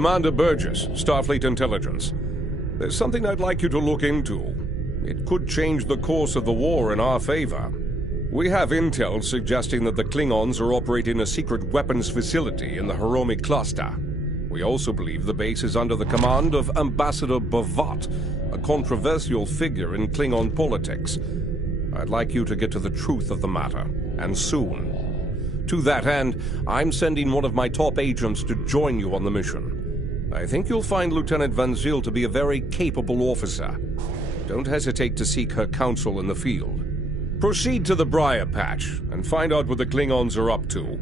Commander Burgess, Starfleet Intelligence. There's something I'd like you to look into. It could change the course of the war in our favor. We have intel suggesting that the Klingons are operating a secret weapons facility in the Hiromi cluster. We also believe the base is under the command of Ambassador Bavat, a controversial figure in Klingon politics. I'd like you to get to the truth of the matter, and soon. To that end, I'm sending one of my top agents to join you on the mission. I think you'll find Lieutenant Van Zyl to be a very capable officer. Don't hesitate to seek her counsel in the field. Proceed to the Briar Patch and find out what the Klingons are up to.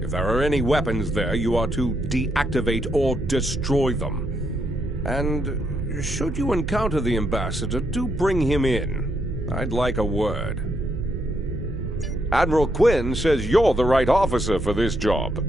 If there are any weapons there, you are to deactivate or destroy them. And should you encounter the ambassador, do bring him in. I'd like a word. Admiral Quinn says you're the right officer for this job.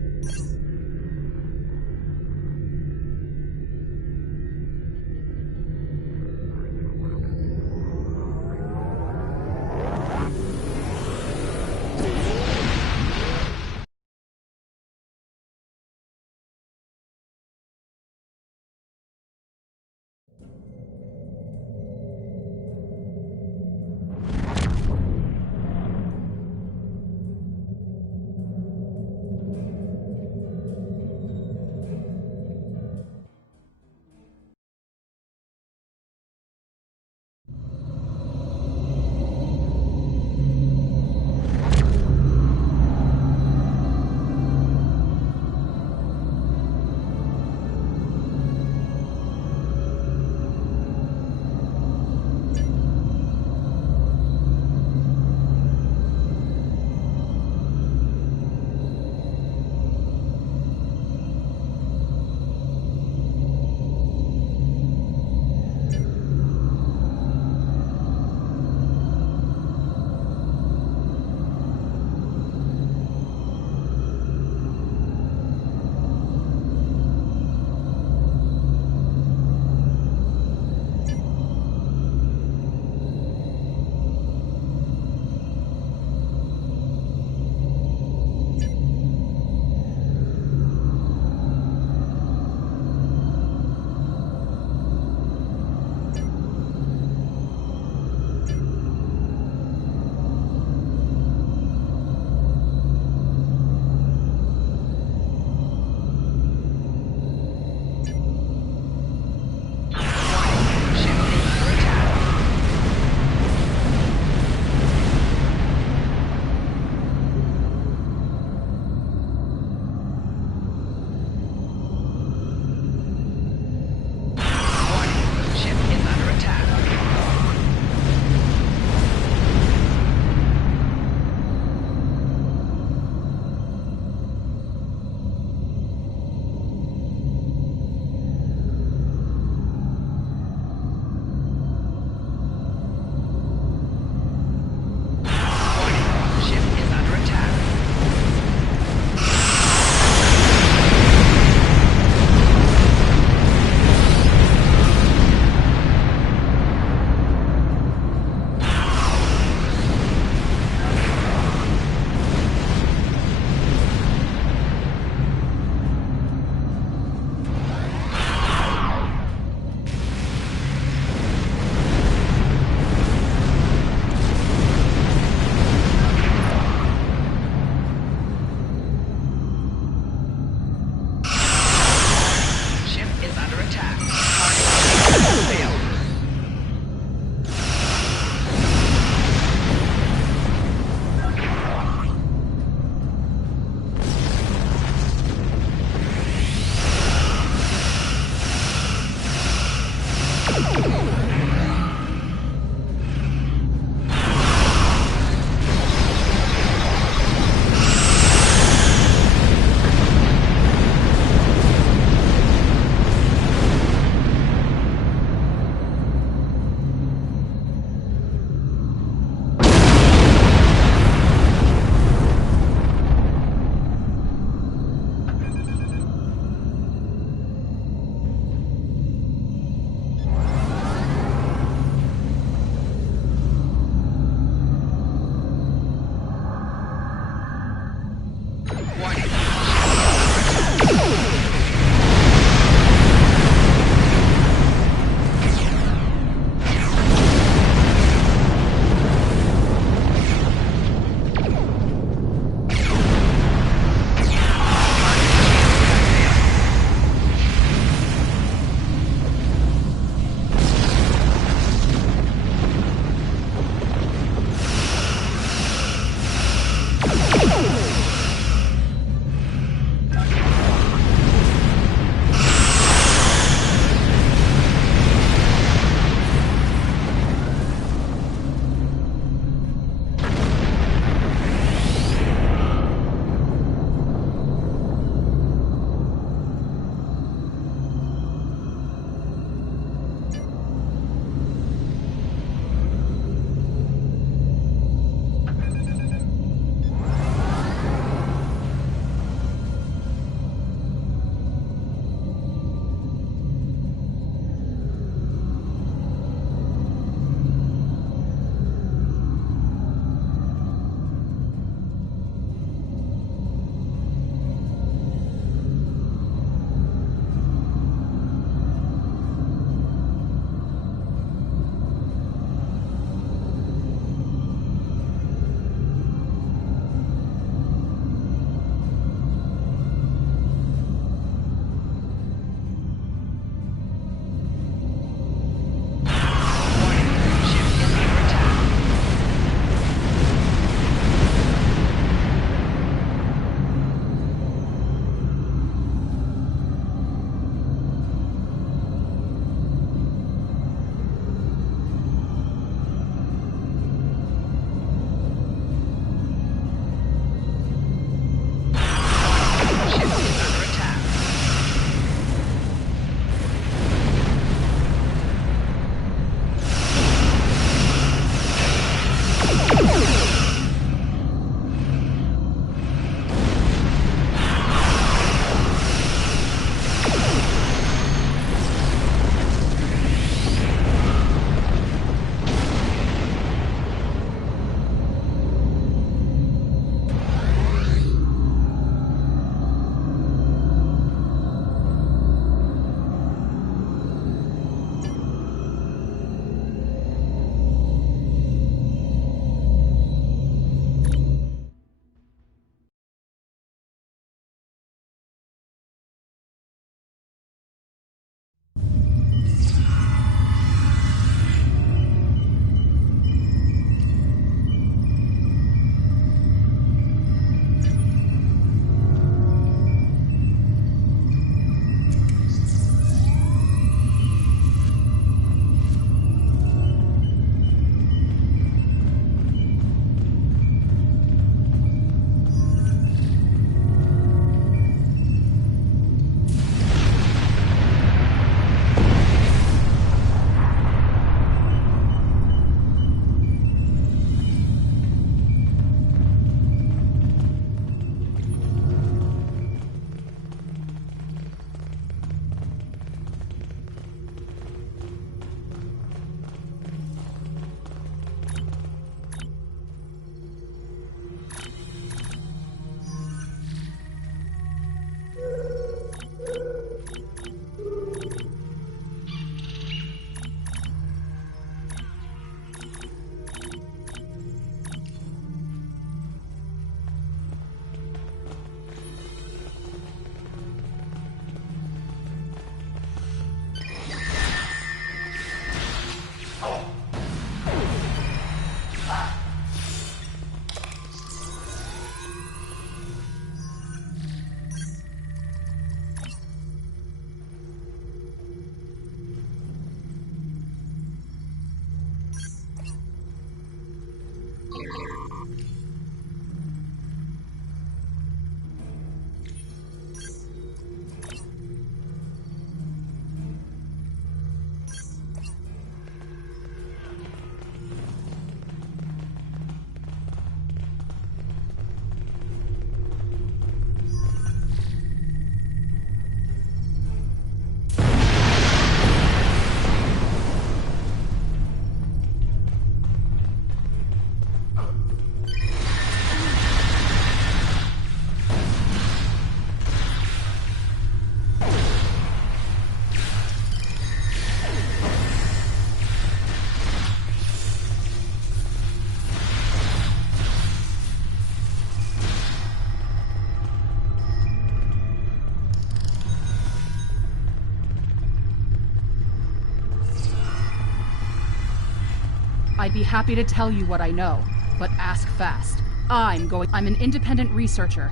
I'd be happy to tell you what I know, but ask fast. I'm an independent researcher.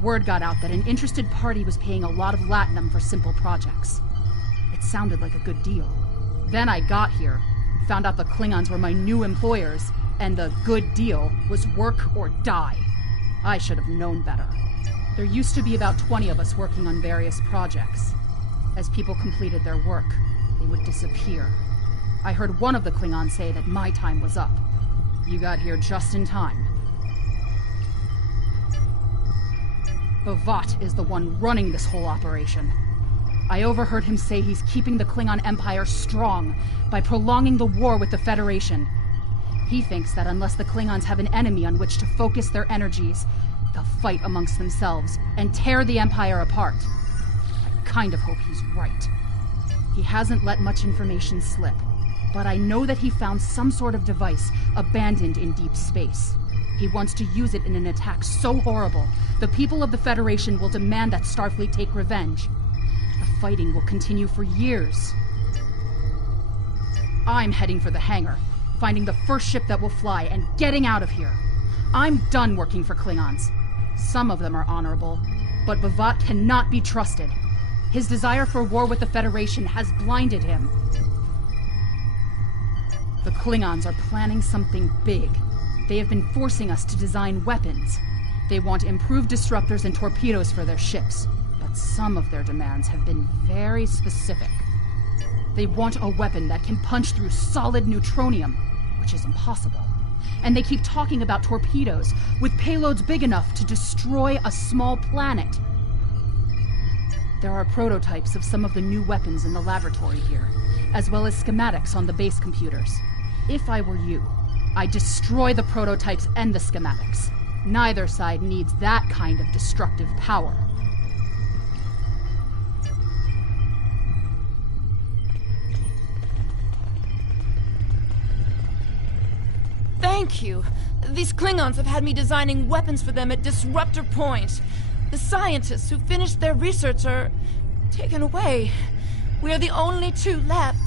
Word got out that an interested party was paying a lot of latinum for simple projects. It sounded like a good deal. Then I got here, found out the Klingons were my new employers, and the good deal was work or die. I should have known better. There used to be about 20 of us working on various projects. As people completed their work, they would disappear. I heard one of the Klingons say that my time was up. You got here just in time. Bavat is the one running this whole operation. I overheard him say he's keeping the Klingon Empire strong by prolonging the war with the Federation. He thinks that unless the Klingons have an enemy on which to focus their energies, they'll fight amongst themselves and tear the Empire apart. I kind of hope he's right. He hasn't let much information slip, but I know that he found some sort of device abandoned in deep space. He wants to use it in an attack so horrible, the people of the Federation will demand that Starfleet take revenge. The fighting will continue for years. I'm heading for the hangar, finding the first ship that will fly, and getting out of here. I'm done working for Klingons. Some of them are honorable, but Bavat cannot be trusted. His desire for war with the Federation has blinded him. The Klingons are planning something big. They have been forcing us to design weapons. They want improved disruptors and torpedoes for their ships, but some of their demands have been very specific. They want a weapon that can punch through solid neutronium, which is impossible. And they keep talking about torpedoes with payloads big enough to destroy a small planet. There are prototypes of some of the new weapons in the laboratory here, as well as schematics on the base computers. If I were you, I'd destroy the prototypes and the schematics. Neither side needs that kind of destructive power. Thank you. These Klingons have had me designing weapons for them at Disruptor Point. The scientists who finished their research are taken away. We are the only two left.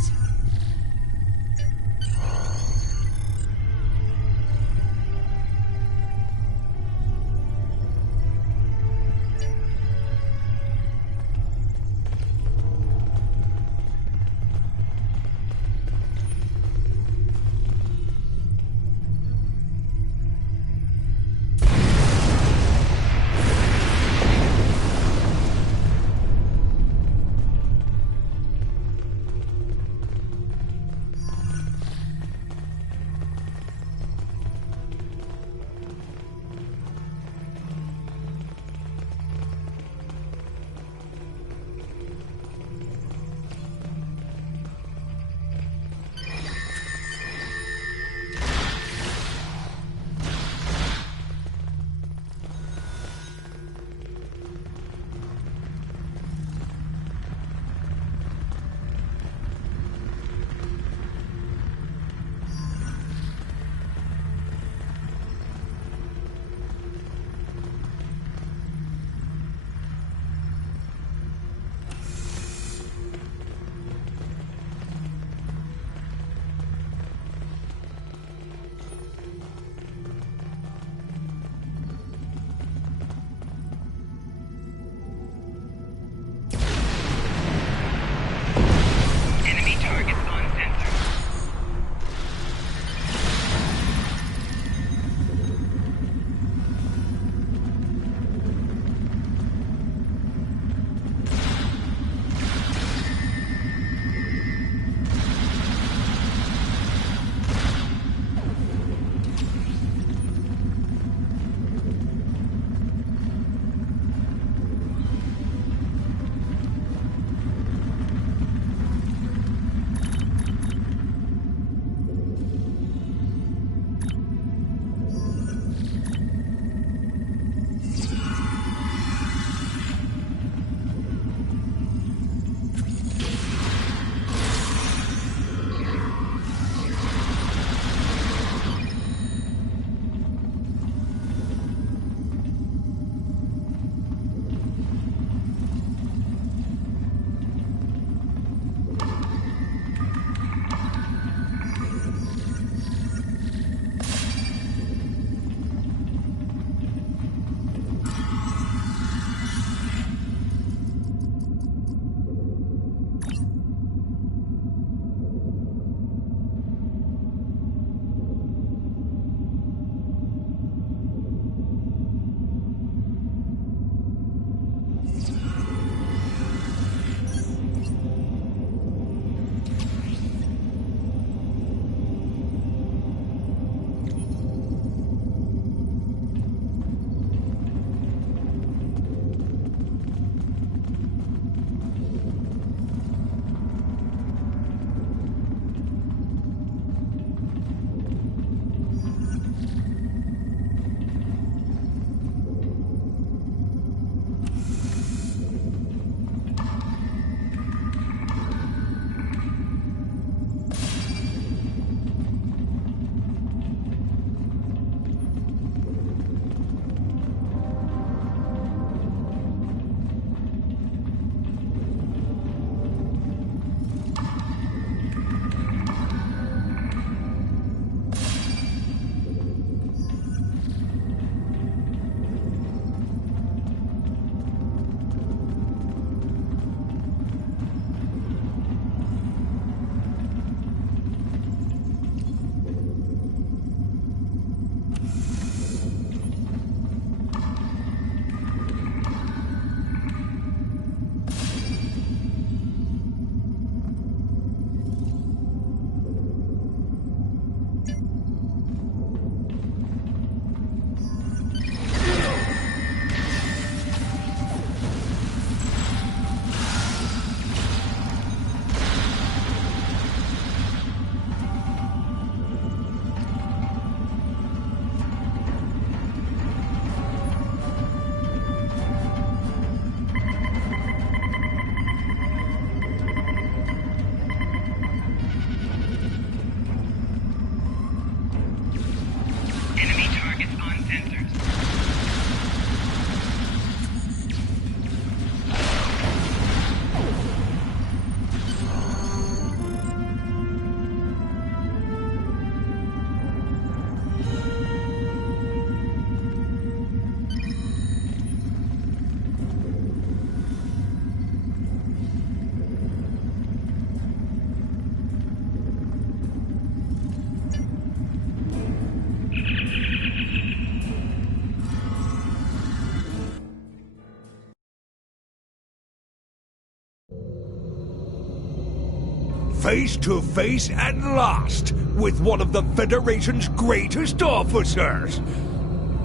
Face to face at last with one of the Federation's greatest officers.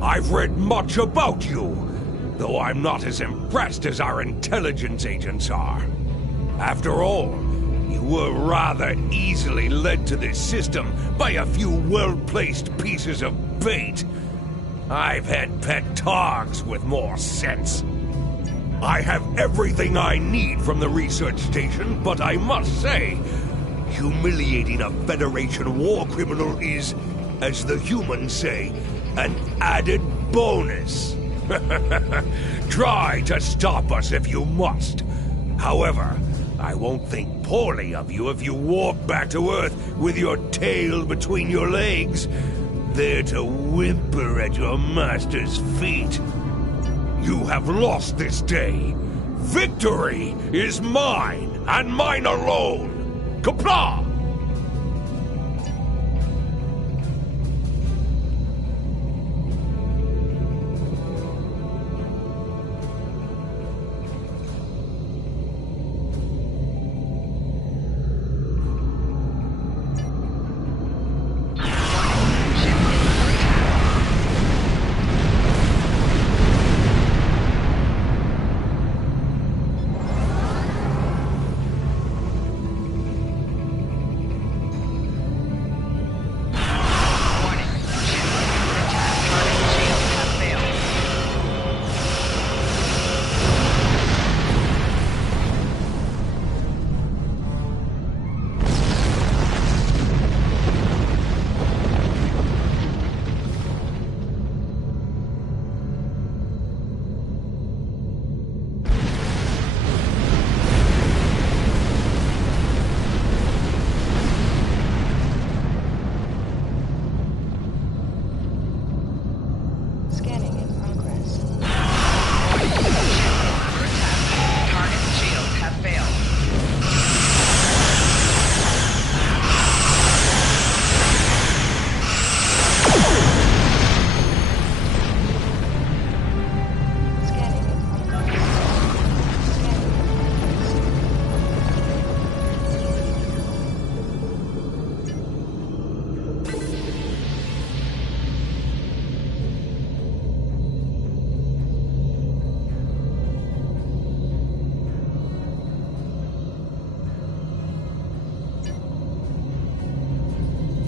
I've read much about you, though I'm not as impressed as our intelligence agents are. After all, you were rather easily led to this system by a few well-placed pieces of bait. I've had pet targs with more sense. I have everything I need from the research station, but I must say, humiliating a Federation war criminal is, as the humans say, an added bonus. Try to stop us if you must. However, I won't think poorly of you if you walk back to Earth with your tail between your legs, there to whimper at your master's feet. You have lost this day. Victory is mine, and mine alone. Qapla'!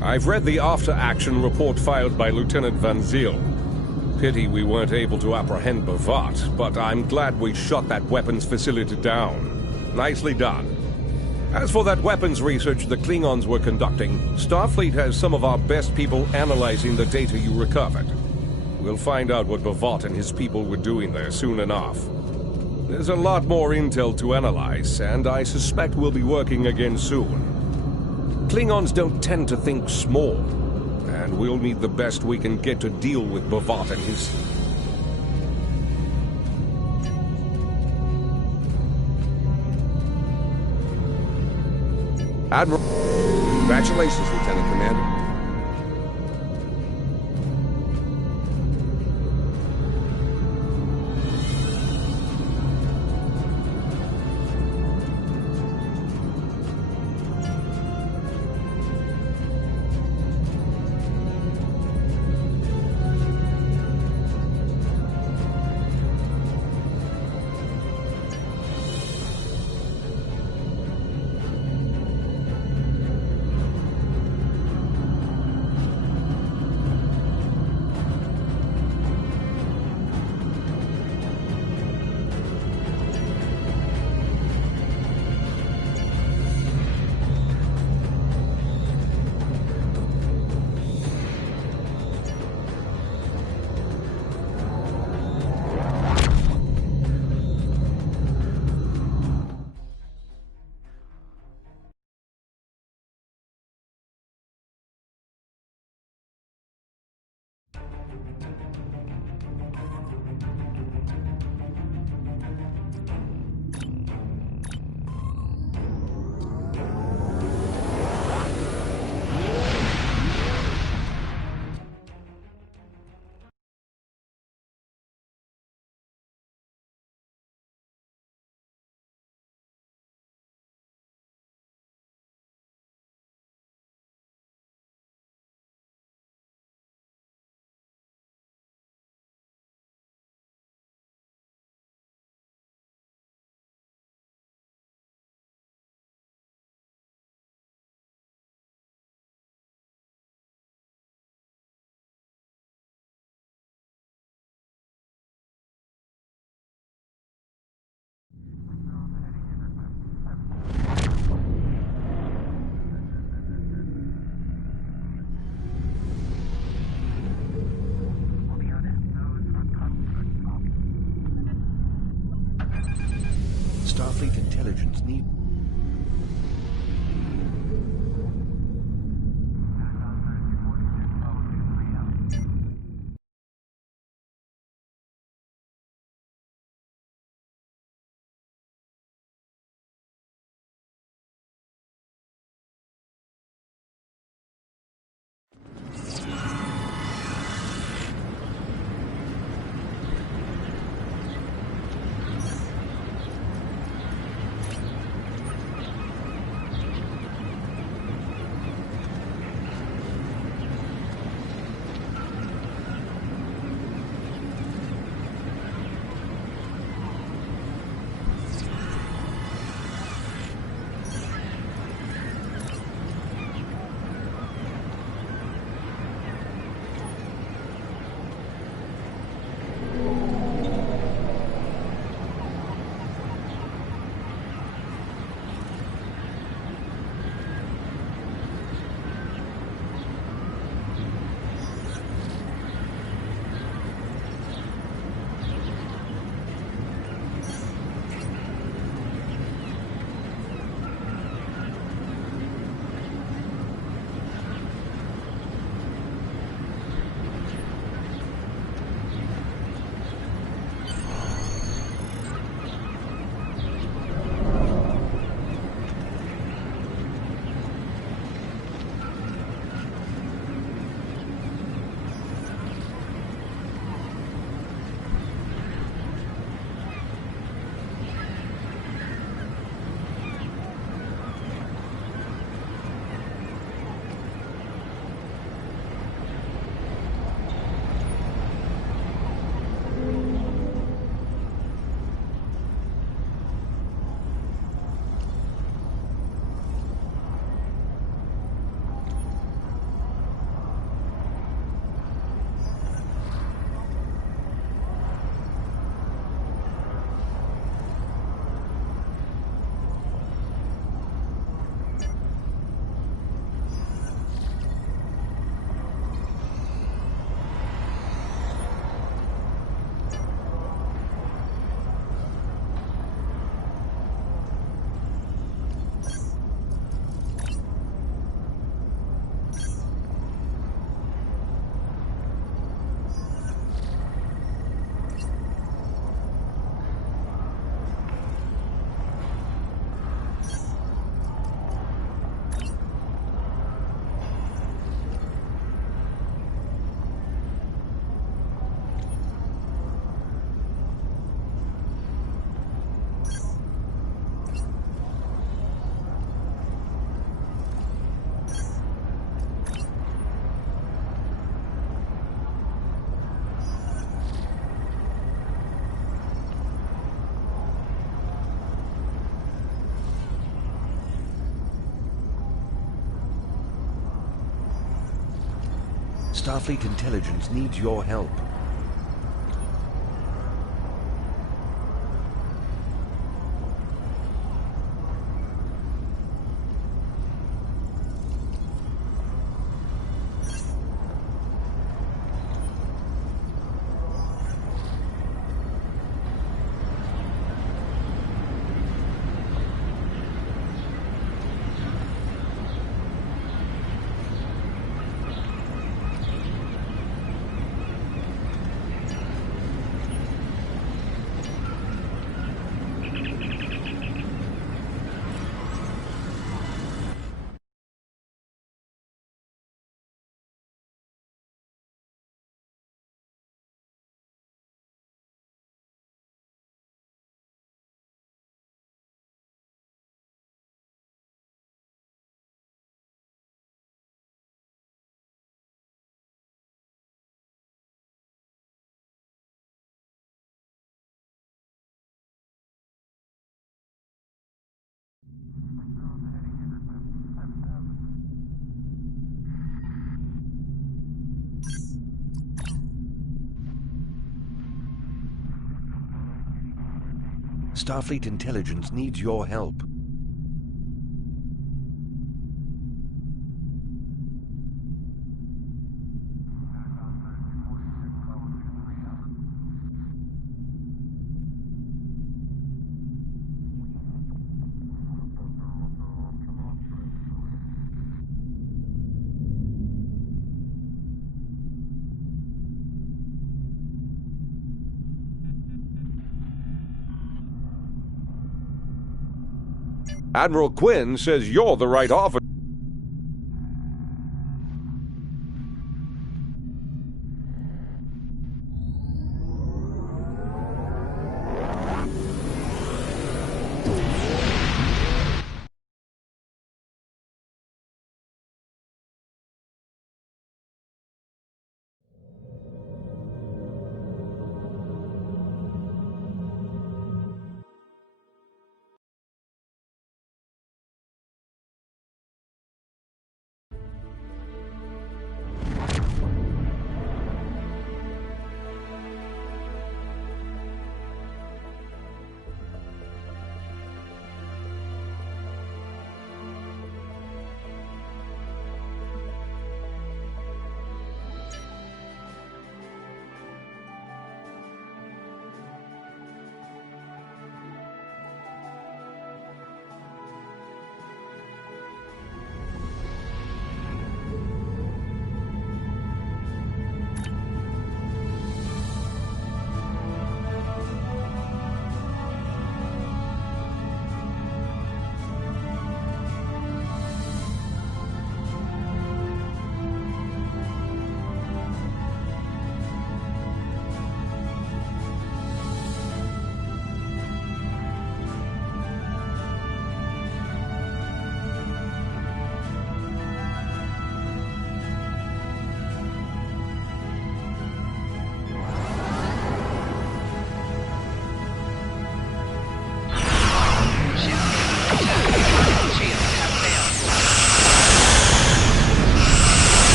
I've read the after-action report filed by Lieutenant Van Zyl. Pity we weren't able to apprehend B'vat, but I'm glad we shot that weapons facility down. Nicely done. As for that weapons research the Klingons were conducting, Starfleet has some of our best people analyzing the data you recovered. We'll find out what B'vat and his people were doing there soon enough. There's a lot more intel to analyze, and I suspect we'll be working again soon. Klingons don't tend to think small, and we'll need the best we can get to deal with B'vat and his... Admiral, congratulations, Lieutenant Commander. Intelligence need... Starfleet Intelligence needs your help. Starfleet Intelligence needs your help. Admiral Quinn says you're the right officer.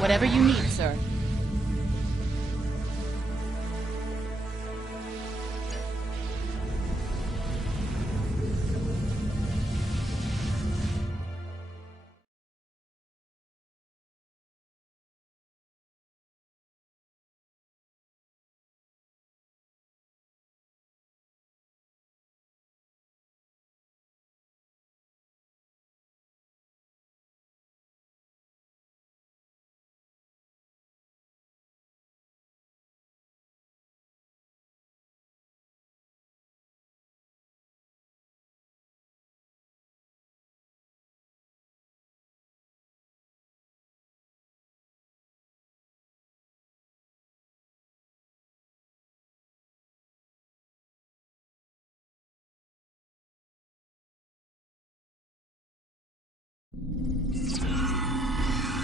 Whatever you need, sir.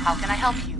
How can I help you?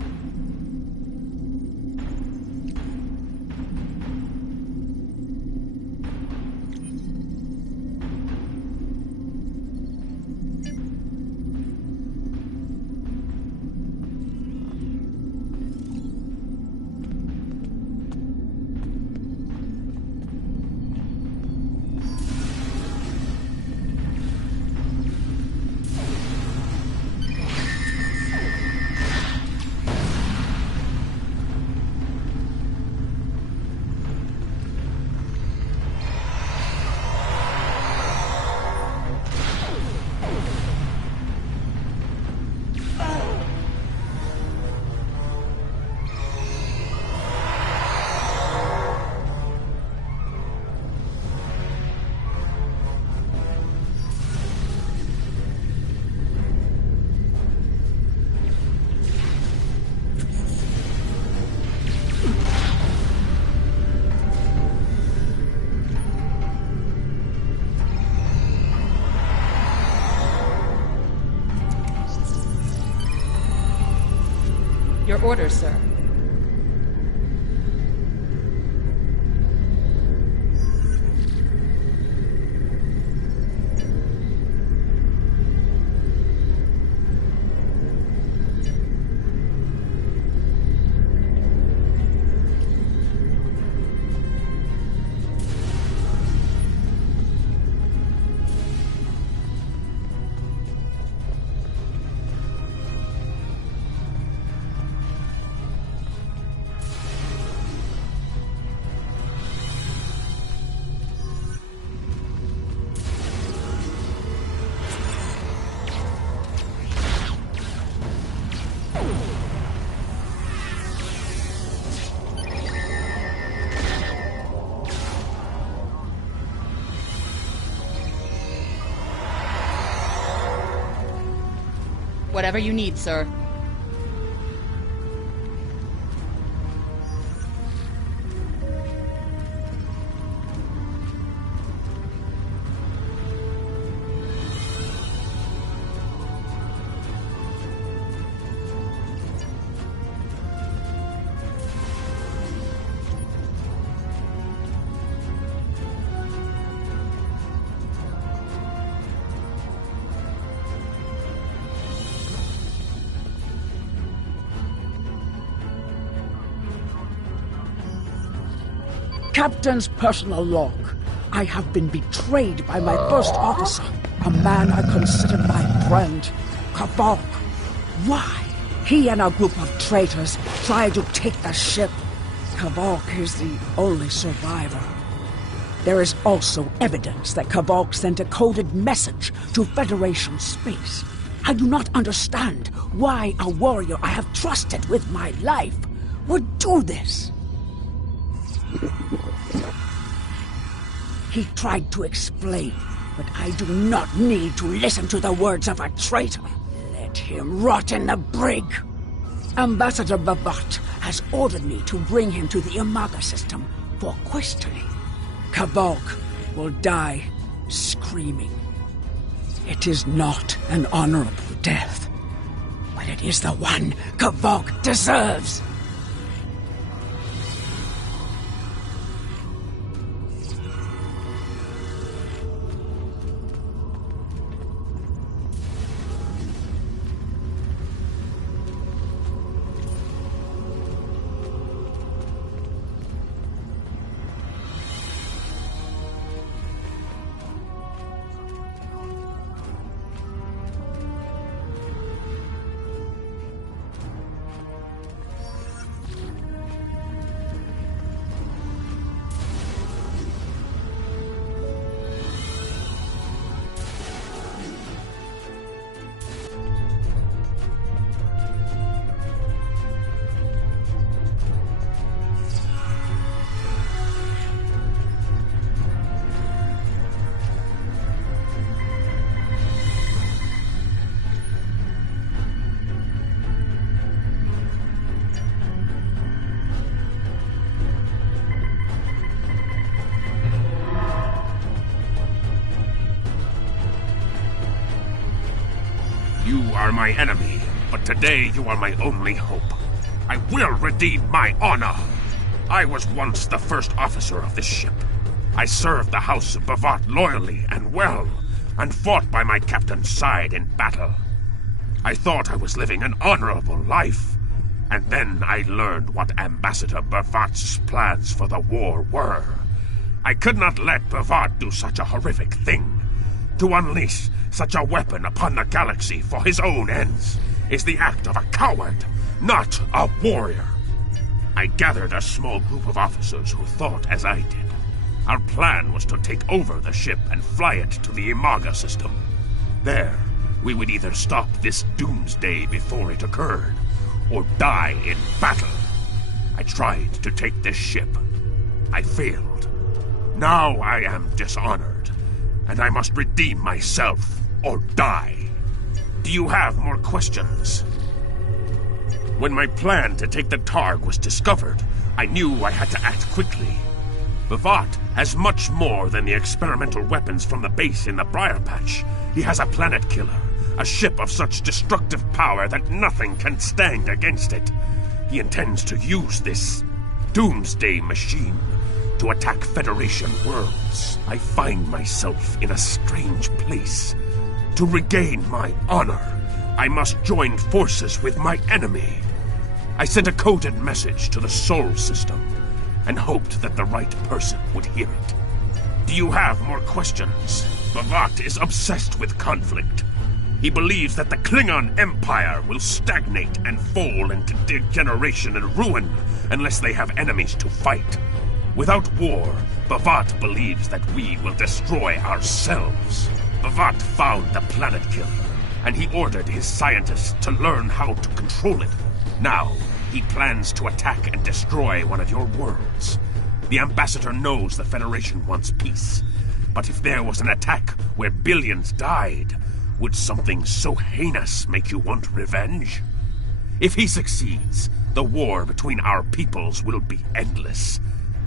Your orders, sir. Whatever you need, sir. Captain's personal log. I have been betrayed by my first officer, a man I considered my friend, Kavok. Why? He and a group of traitors tried to take the ship. Kavok is the only survivor. There is also evidence that Kavok sent a coded message to Federation space. I do not understand why a warrior I have trusted with my life would do this. He tried to explain, but I do not need to listen to the words of a traitor. Let him rot in the brig. Ambassador Bavat has ordered me to bring him to the Imaga system for questioning. Kavok will die screaming. It is not an honorable death, but it is the one Kavok deserves. You are my enemy, but today you are my only hope. I will redeem my honor. I was once the first officer of this ship. I served the House of Bavat loyally and well, and fought by my captain's side in battle. I thought I was living an honorable life, and then I learned what Ambassador Bavat's plans for the war were. I could not let Bavat do such a horrific thing. To unleash such a weapon upon the galaxy for his own ends is the act of a coward, not a warrior. I gathered a small group of officers who thought as I did. Our plan was to take over the ship and fly it to the Imaga system. There, we would either stop this doomsday before it occurred, or die in battle. I tried to take this ship. I failed. Now I am dishonored, and I must redeem myself or die. Do you have more questions? When my plan to take the Targ was discovered, I knew I had to act quickly. Bavat has much more than the experimental weapons from the base in the Briar Patch. He has a planet killer, a ship of such destructive power that nothing can stand against it. He intends to use this doomsday machine to attack Federation worlds. I find myself in a strange place. To regain my honor, I must join forces with my enemy. I sent a coded message to the Sol system and hoped that the right person would hear it. Do you have more questions? Bavat is obsessed with conflict. He believes that the Klingon Empire will stagnate and fall into degeneration and ruin unless they have enemies to fight. Without war, Bavat believes that we will destroy ourselves. Bavat found the planet killer, and he ordered his scientists to learn how to control it. Now, he plans to attack and destroy one of your worlds. The Ambassador knows the Federation wants peace, but if there was an attack where billions died, Would something so heinous make you want revenge? If he succeeds, the war between our peoples will be endless,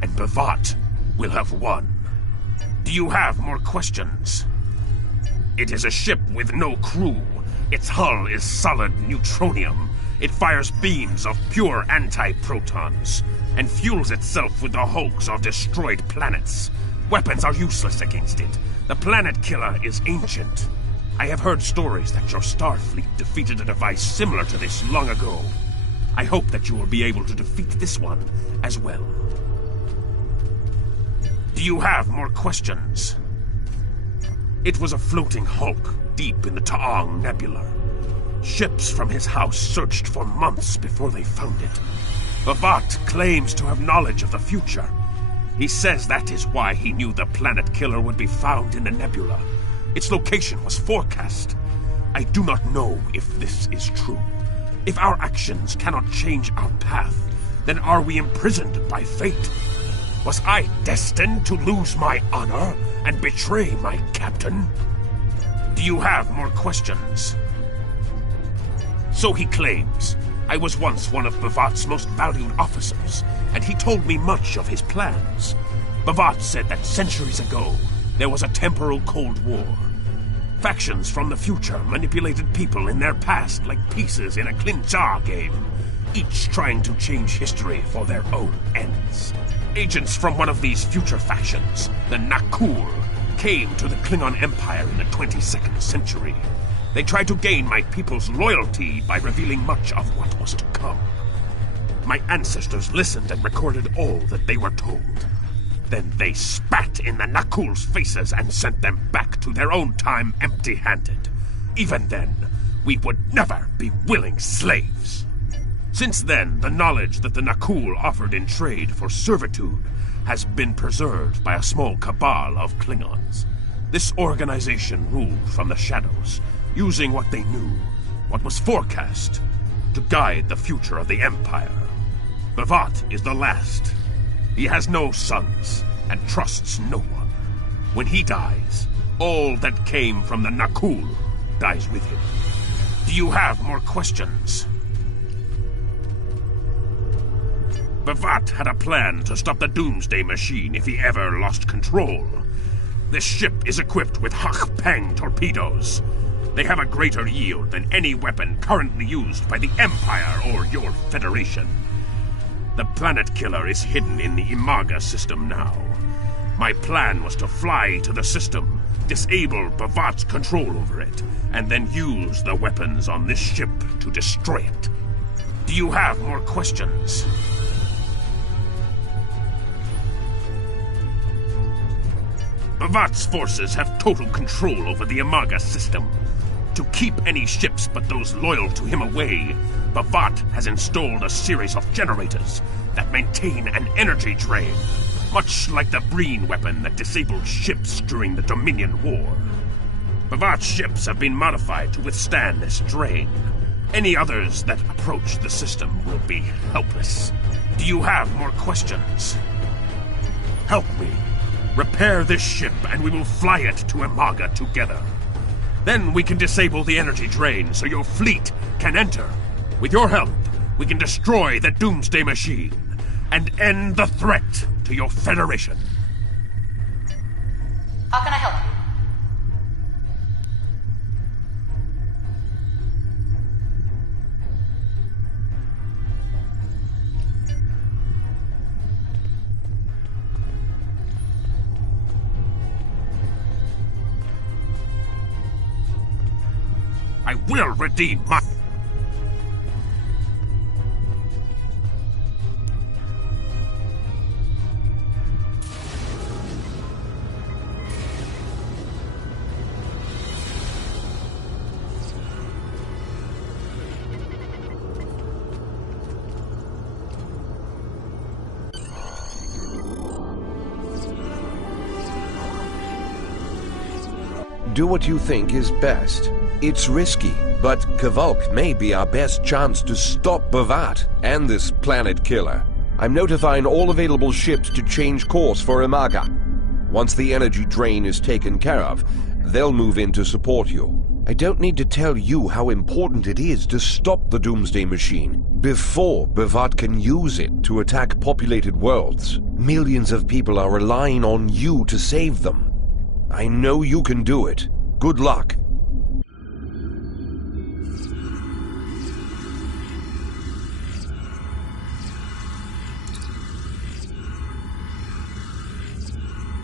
and Bavat will have won. Do you have more questions? It is a ship with no crew. Its hull is solid neutronium. It fires beams of pure anti-protons, and fuels itself with the hulks of destroyed planets. Weapons are useless against it. The planet killer is ancient. I have heard stories that your Starfleet defeated a device similar to this long ago. I hope that you will be able to defeat this one as well. Do you have more questions? It was a floating hulk deep in the Taong Nebula. Ships from his house searched for months before they found it. Bavat claims to have knowledge of the future. He says that is why he knew the planet killer would be found in the nebula. Its location was forecast. I do not know if this is true. If our actions cannot change our path, then are we imprisoned by fate? Was I destined to lose my honor and betray my captain? Do you have more questions? So he claims. I was once one of Bavat's most valued officers, and he told me much of his plans. Bavat said that centuries ago, there was a temporal Cold War. Factions from the future manipulated people in their past like pieces in a Klingon game, each trying to change history for their own ends. Agents from one of these future factions, the Nakul, came to the Klingon Empire in the 22nd century. They tried to gain my people's loyalty by revealing much of what was to come. My ancestors listened and recorded all that they were told. Then they spat in the Nakul's faces and sent them back to their own time empty-handed. Even then, we would never be willing slaves. Since then, the knowledge that the Nakul offered in trade for servitude has been preserved by a small cabal of Klingons. This organization ruled from the shadows, using what they knew, what was forecast, to guide the future of the Empire. Bavat is the last. He has no sons, and trusts no one. When he dies, all that came from the Nakul dies with him. Do you have more questions? Bavat had a plan to stop the Doomsday Machine if he ever lost control. This ship is equipped with Hak-Peng torpedoes. They have a greater yield than any weapon currently used by the Empire or your Federation. The planet killer is hidden in the Imaga system now. My plan was to fly to the system, disable Bavat's control over it, and then use the weapons on this ship to destroy it. Do you have more questions? Bavat's forces have total control over the Imaga system. To keep any ships but those loyal to him away, Bavat has installed a series of generators that maintain an energy drain, much like the Breen weapon that disabled ships during the Dominion War. Bavat's ships have been modified to withstand this drain. Any others that approach the system will be helpless. Do you have more questions? Help me. Repair this ship and we will fly it to Imaga together. Then we can disable the energy drain so your fleet can enter. With your help, we can destroy the Doomsday Machine and end the threat to your Federation. How can I help you? I will redeem my... Do what you think is best. It's risky, but Kavok may be our best chance to stop Bavat and this planet killer. I'm notifying all available ships to change course for Imaga. Once the energy drain is taken care of, they'll move in to support you. I don't need to tell you how important it is to stop the Doomsday Machine before Bhavat can use it to attack populated worlds. Millions of people are relying on you to save them. I know you can do it. Good luck.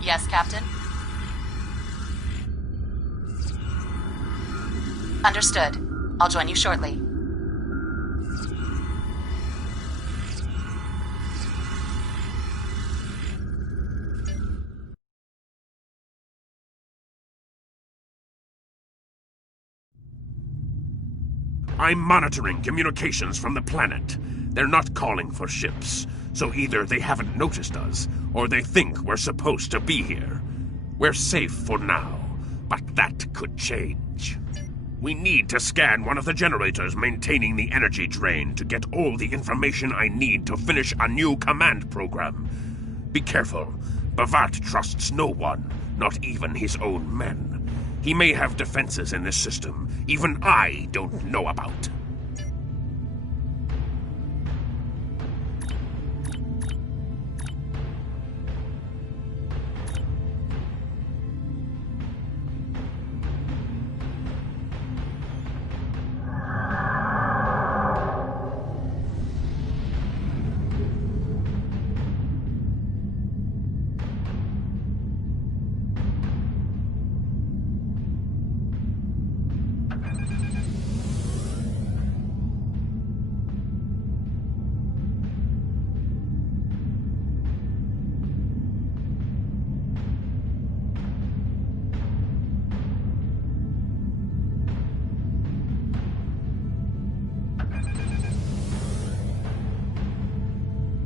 Yes, Captain? Understood. I'll join you shortly. I'm monitoring communications from the planet. They're not calling for ships, so either they haven't noticed us, or they think we're supposed to be here. We're safe for now, but that could change. We need to scan one of the generators maintaining the energy drain to get all the information I need to finish a new command program. Be careful. Bhavat trusts no one, not even his own men. He may have defenses in this system even I don't know about.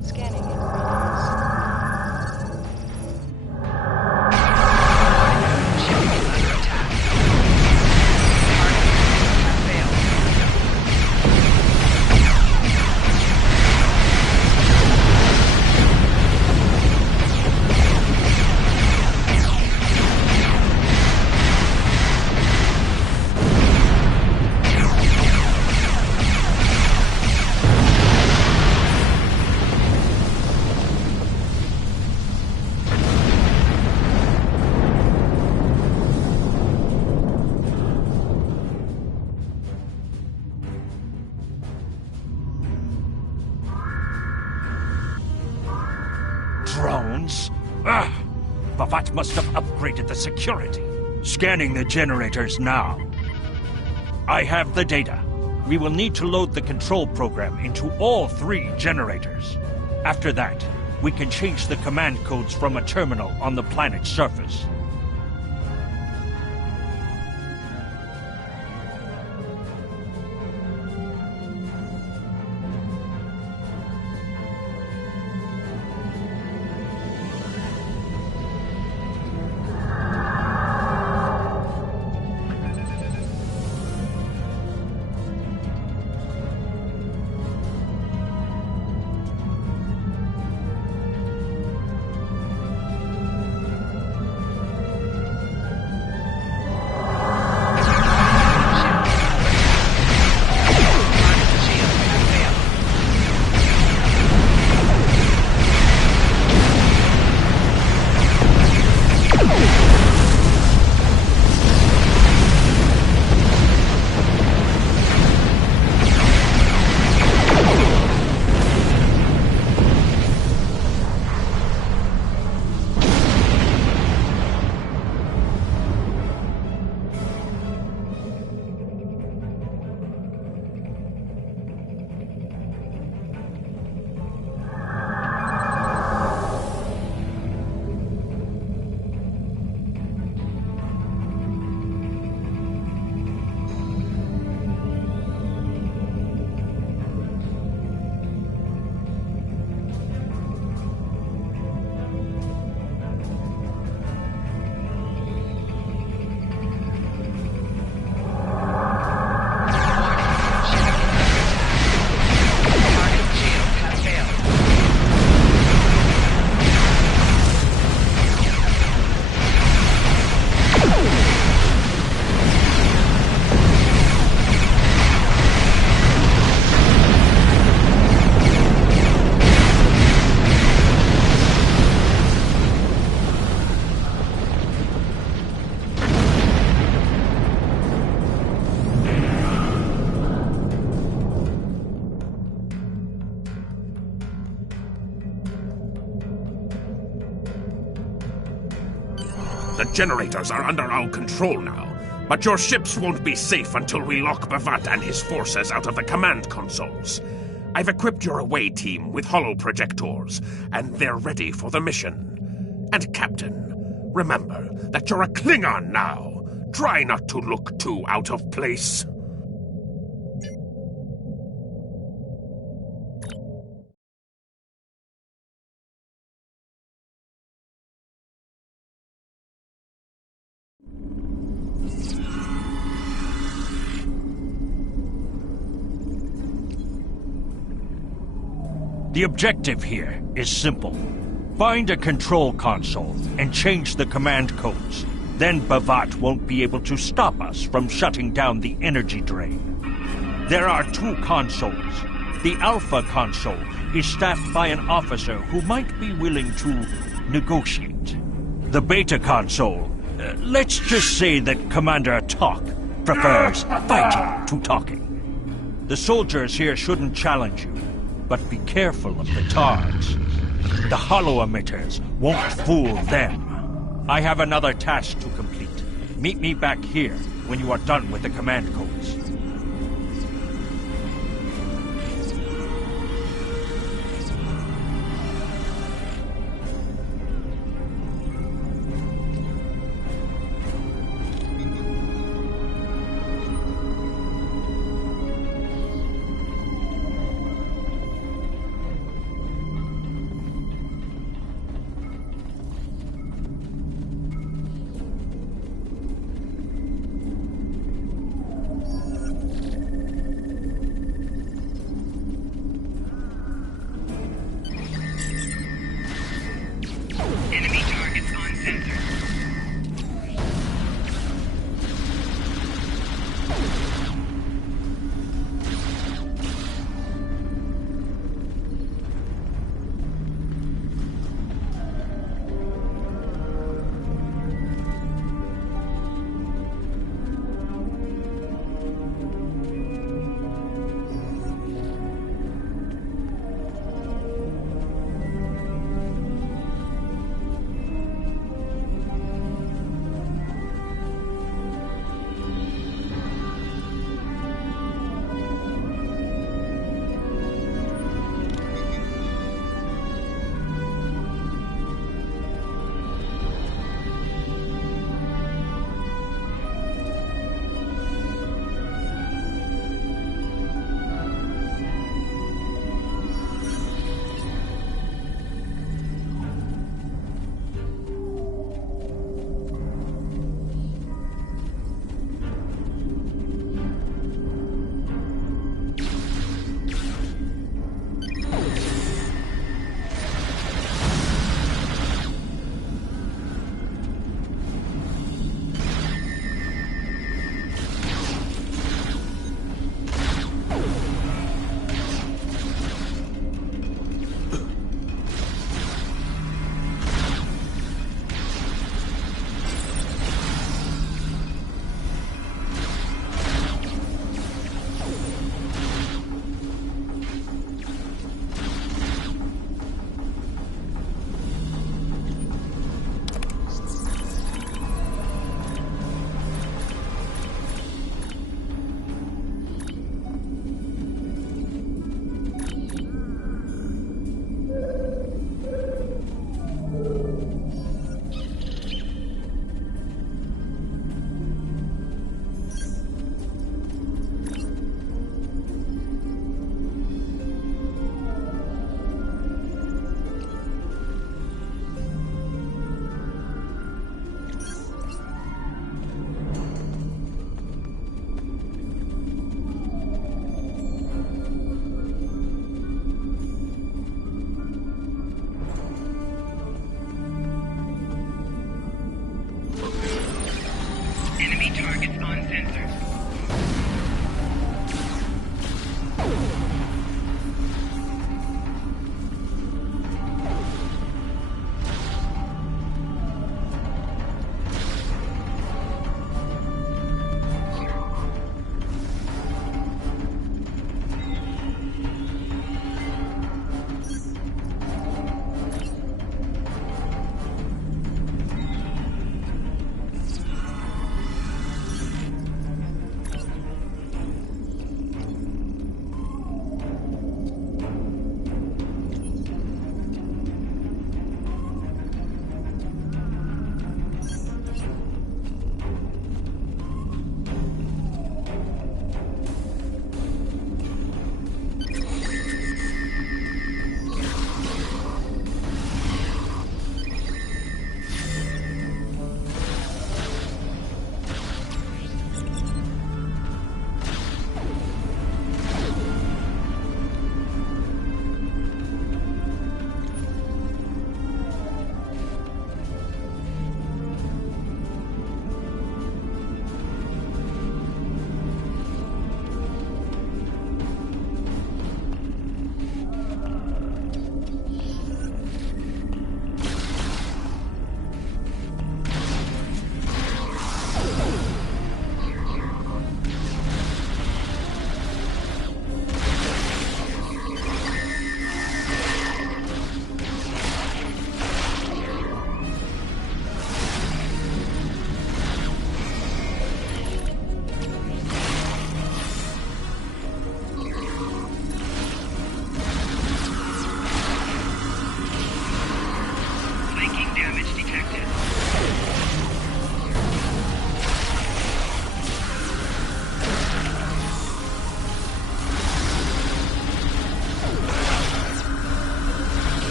Scanning in progress. Ship is under attack. Target failed. Drones? Ugh! Bhavat must have upgraded the security. Scanning the generators now. I have the data. We will need to load the control program into all 3 generators. After that, we can change the command codes from a terminal on the planet's surface. generators are under our control now, but your ships won't be safe until we lock Bavat and his forces out of the command consoles. I've equipped your away team with holoprojectors, and they're ready for the mission. And Captain, remember that you're a Klingon now. Try not to look too out of place. The objective here is simple. Find a control console and change the command codes. Then Bavat won't be able to stop us from shutting down the energy drain. There are 2 consoles. The Alpha console is staffed by an officer who might be willing to negotiate. The Beta console, let's just say that Commander Talk prefers fighting to talking. The soldiers here shouldn't challenge you, but be careful of the TARDs. The holo-emitters won't fool them. I have another task to complete. Meet me back here when you are done with the command codes. Enemy targets on sensor. Enemy targets on sensors.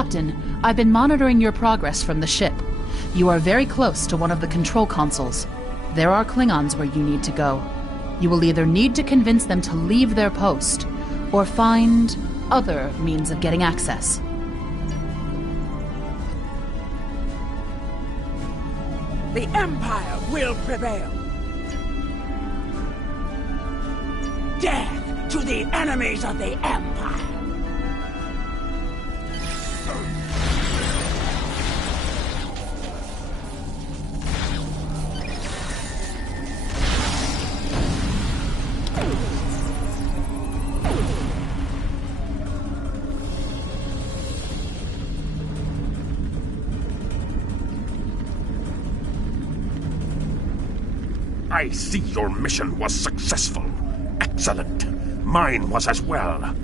Captain, I've been monitoring your progress from the ship. You are very close to one of the control consoles. There are Klingons where you need to go. You will either need to convince them to leave their post, or find other means of getting access. The Empire will prevail. Death to the enemies of the Empire! I see your mission was successful. Excellent. Mine was as well.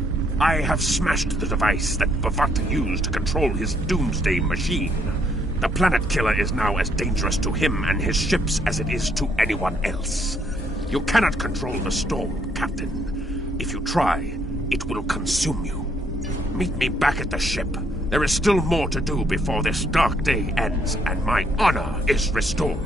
I have smashed the device that Bavat used to control his doomsday machine. The planet killer is now as dangerous to him and his ships as it is to anyone else. You cannot control the storm, Captain. If you try, it will consume you. Meet me back at the ship. There is still more to do before this dark day ends and my honor is restored.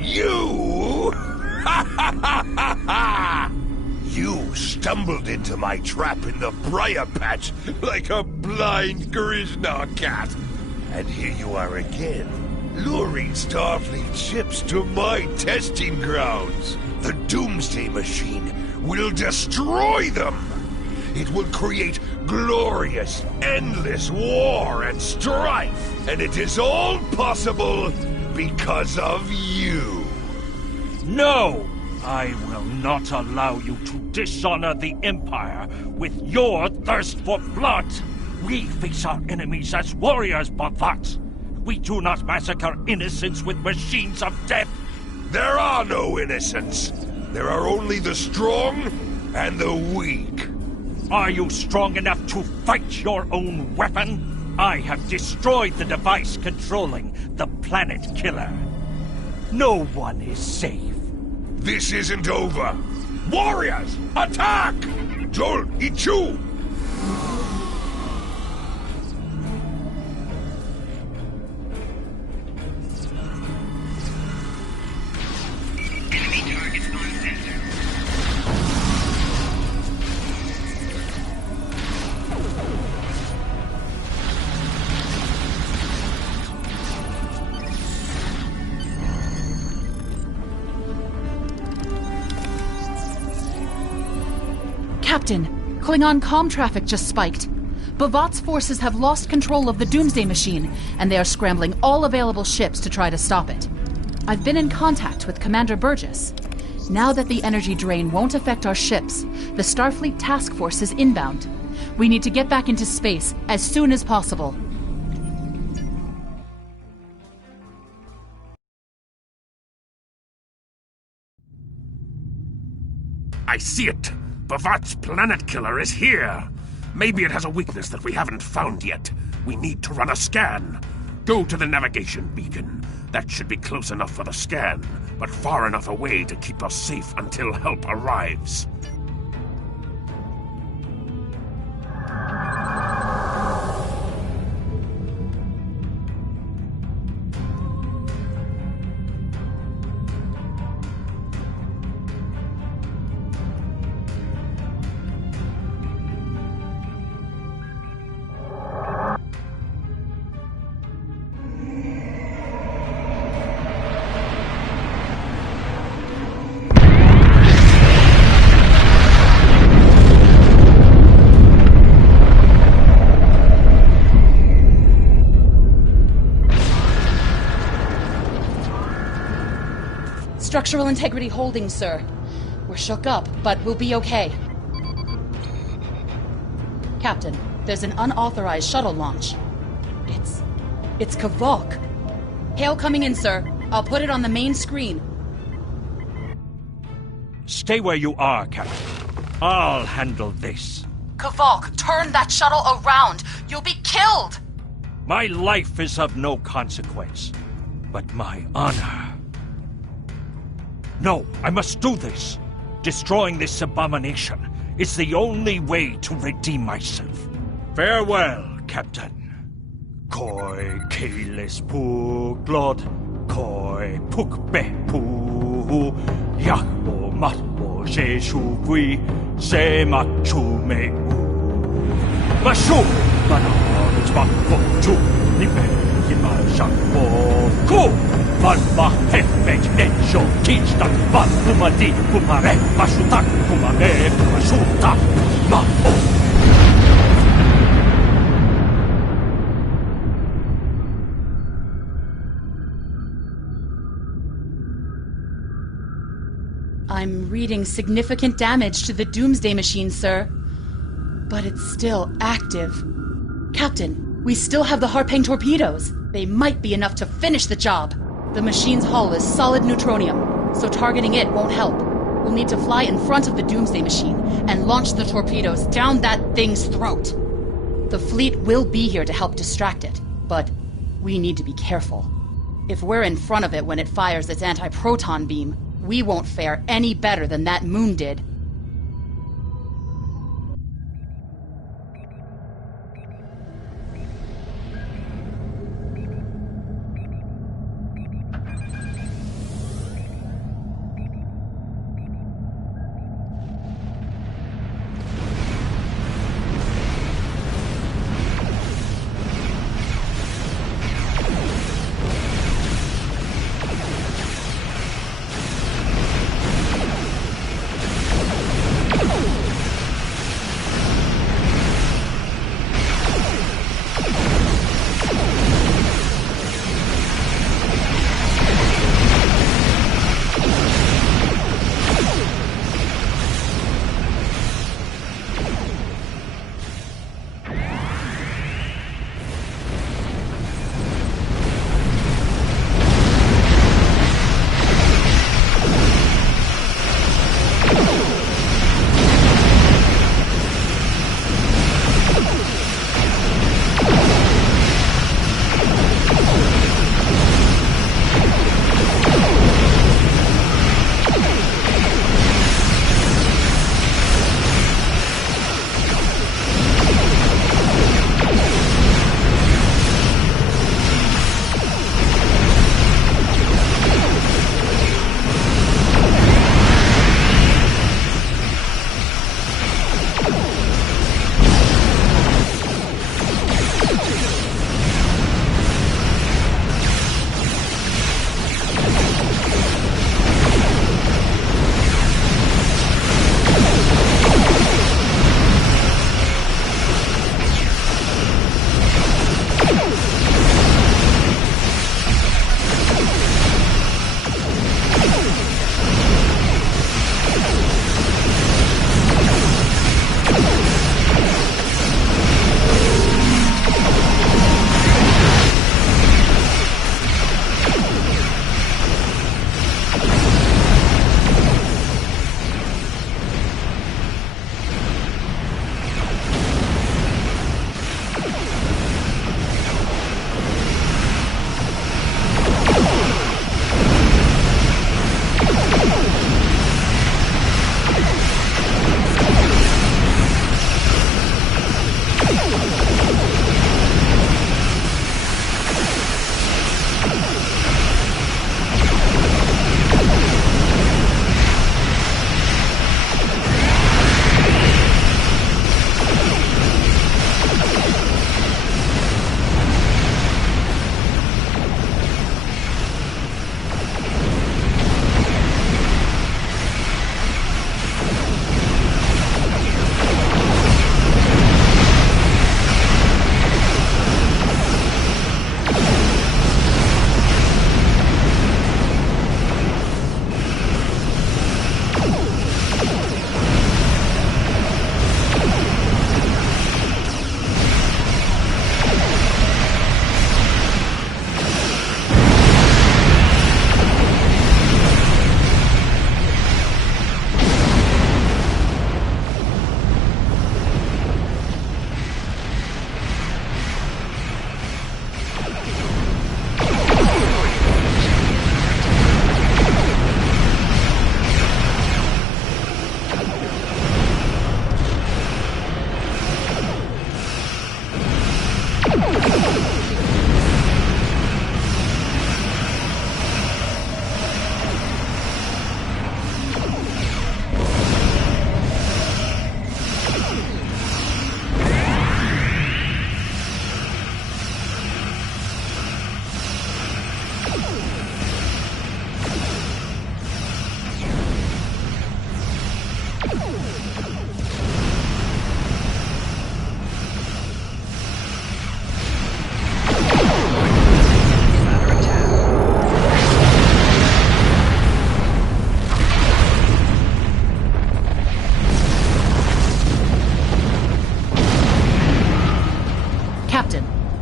You? You stumbled into my trap in the briar patch like a blind Grishnar cat. And here you are again, luring Starfleet ships to my testing grounds. The Doomsday Machine will destroy them. It will create glorious, endless war and strife. And it is all possible because of you. No! I will not allow you to dishonor the Empire with your thirst for blood! We face our enemies as warriors, Bavat! We do not massacre innocents with machines of death! There are no innocents! There are only the strong and the weak. Are you strong enough to fight your own weapon? I have destroyed the device controlling the planet killer. No one is safe. This isn't over. Warriors, attack! Joel, Ichu! Enemy targets on sensor. Captain, Klingon comm traffic just spiked. Bavat's forces have lost control of the Doomsday Machine, and they are scrambling all available ships to try to stop it. I've been in contact with Commander Burgess. Now that the energy drain won't affect our ships, the Starfleet Task Force is inbound. We need to get back into space as soon as possible. I see it! Bavat's planet killer is here! Maybe it has a weakness that we haven't found yet. We need to run a scan. Go to the navigation beacon. That should be close enough for the scan, but far enough away to keep us safe until help arrives. Structural integrity holding, sir. We're shook up, but we'll be okay. Captain, there's an unauthorized shuttle launch. It's Kavok. Hail coming in, sir. I'll put it on the main screen. Stay where you are, Captain. I'll handle this. Kavok, turn that shuttle around! You'll be killed! My life is of no consequence, but my honor. No, I must do this. Destroying this abomination is the only way to redeem myself. Farewell, Captain. Koi keles puglod, koi pukbe pu, yakbo matbo jeshugui, se machume u. Mashu, manarot bakboju, nipe yima shakbo ku, valma hefet necho kichta, valumadi kumare, mashutak kumare, mashuta, ma'o. I'm reading significant damage to the Doomsday Machine, sir. But it's still active. Captain, we still have the Harpang torpedoes. They might be enough to finish the job. The machine's hull is solid neutronium, so targeting it won't help. We'll need to fly in front of the Doomsday Machine and launch the torpedoes down that thing's throat. The fleet will be here to help distract it, but we need to be careful. If we're in front of it when it fires its anti-proton beam, we won't fare any better than that moon did.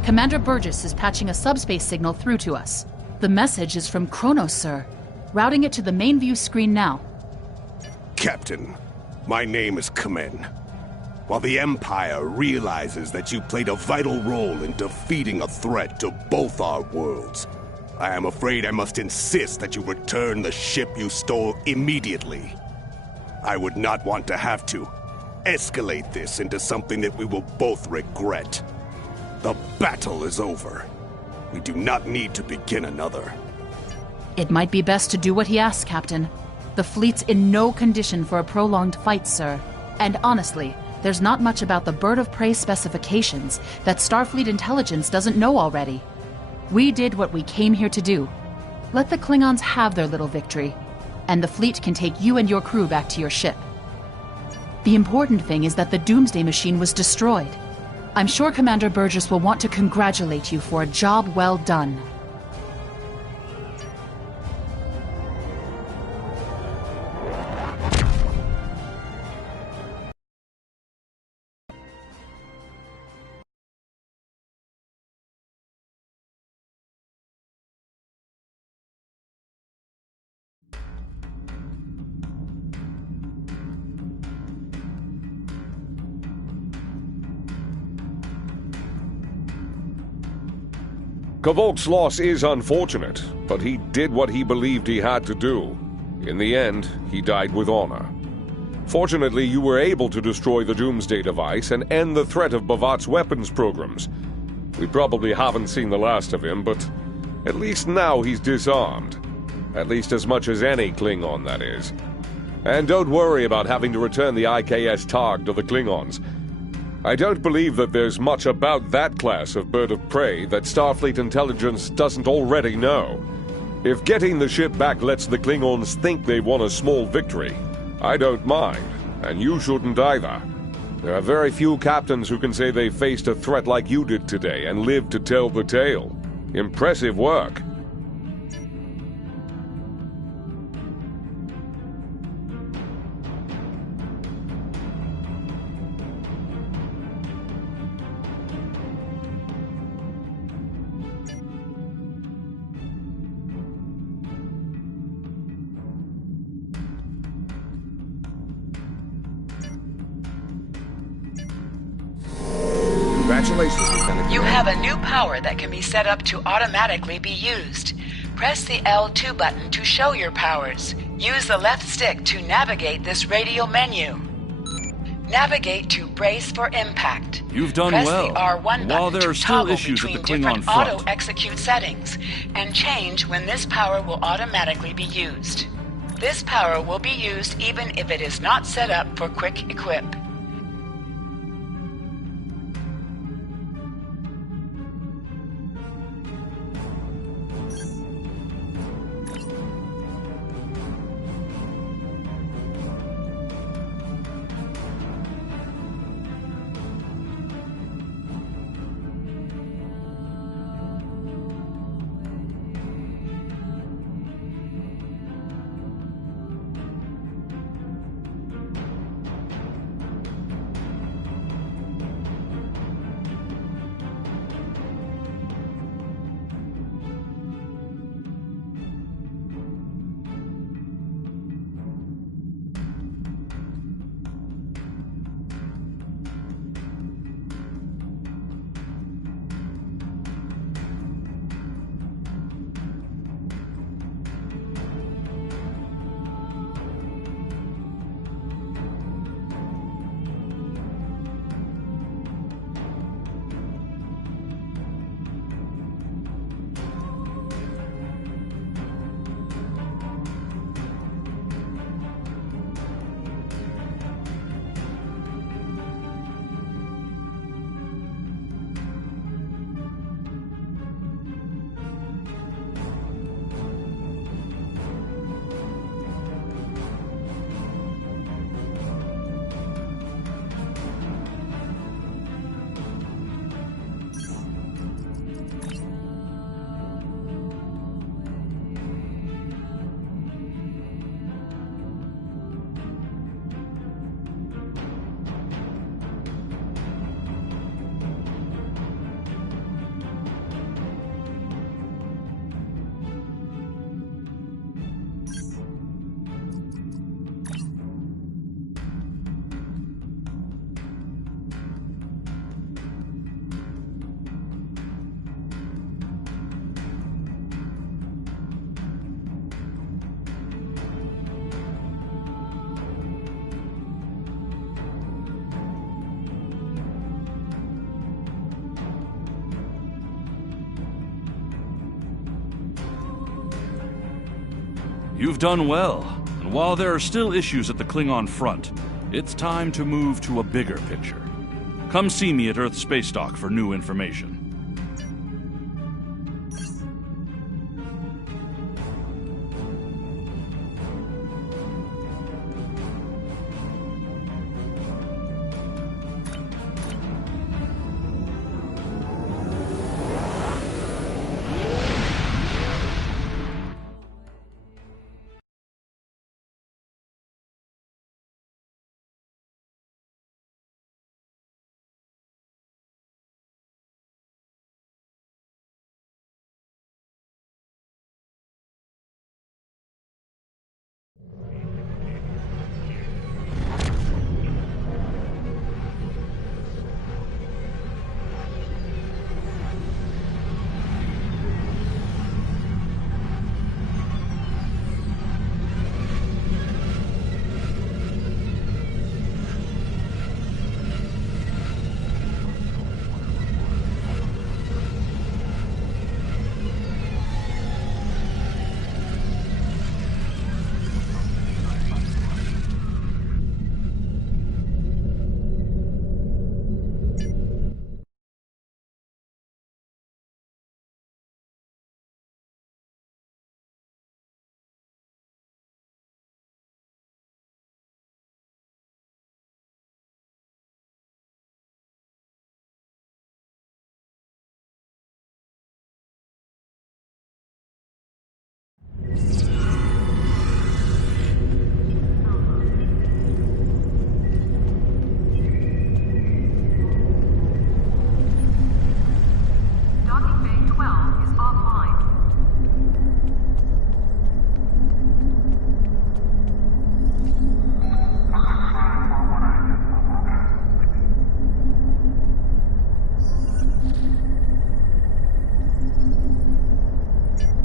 Commander Burgess is patching a subspace signal through to us. The message is from Kronos, sir. Routing it to the main view screen now. Captain, my name is Kamen. While the Empire realizes that you played a vital role in defeating a threat to both our worlds, I am afraid I must insist that you return the ship you stole immediately. I would not want to have to escalate this into something that we will both regret. The battle is over. We do not need to begin another. It might be best to do what he asks, Captain. The fleet's in no condition for a prolonged fight, sir. And honestly, there's not much about the bird of prey specifications that Starfleet intelligence doesn't know already. We did what we came here to do. Let the Klingons have their little victory, and the fleet can take you and your crew back to your ship. The important thing is that the Doomsday Machine was destroyed. I'm sure Commander Burgess will want to congratulate you for a job well done. Kvolk's loss is unfortunate, but he did what he believed he had to do. In the end, he died with honor. Fortunately, you were able to destroy the Doomsday device and end the threat of Bavat's weapons programs. We probably haven't seen the last of him, but at least now he's disarmed. At least as much as any Klingon, that is. And don't worry about having to return the IKS Targ to the Klingons. I don't believe that there's much about that class of bird of prey that Starfleet intelligence doesn't already know. If getting the ship back lets the Klingons think they've won a small victory, I don't mind, and you shouldn't either. There are very few captains who can say they faced a threat like you did today and lived to tell the tale. Impressive work. Congratulations, Lieutenant. You have a new power that can be set up to automatically be used. Press the L2 button to show your powers. Use the left stick to navigate this radial menu. Navigate to brace for impact. You've done Press well. the R1 While button there are to still toggle issues at the between Klingon different front. auto-execute settings, and change when this power will automatically be used. This power will be used even if it is not set up for quick equip. You've done well, and while there are still issues at the Klingon front, it's time to move to a bigger picture. Come see me at Earth Space Dock for new information.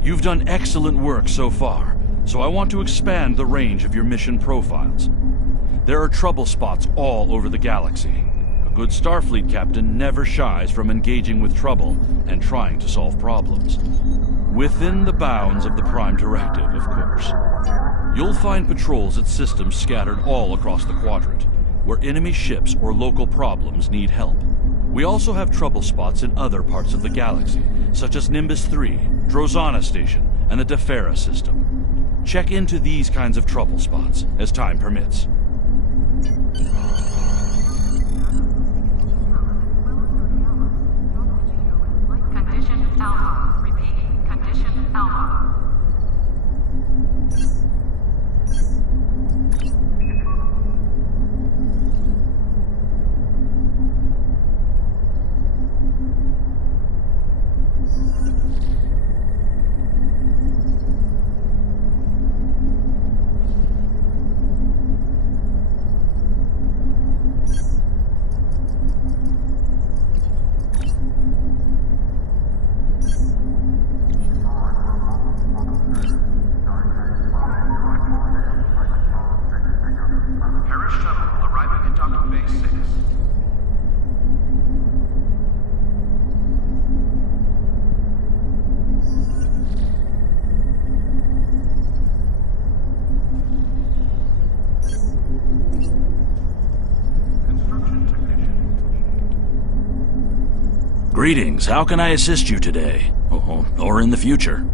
You've done excellent work so far, so I want to expand the range of your mission profiles. There are trouble spots all over the galaxy. A good Starfleet captain never shies from engaging with trouble and trying to solve problems. Within the bounds of the Prime Directive, of course. You'll find patrols at systems scattered all across the quadrant, where enemy ships or local problems need help. We also have trouble spots in other parts of the galaxy, such as Nimbus 3, Drozana Station, and the Defera system. Check into these kinds of trouble spots as time permits. Condition Alpha. Repeat. Condition Alpha. Greetings, how can I assist you today? Or in the future?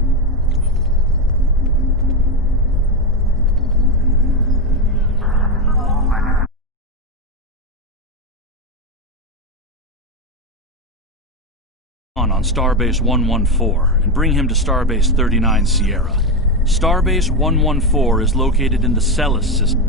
On Starbase 114 and bring him to Starbase 39 Sierra. Starbase 114 is located in the Celis system.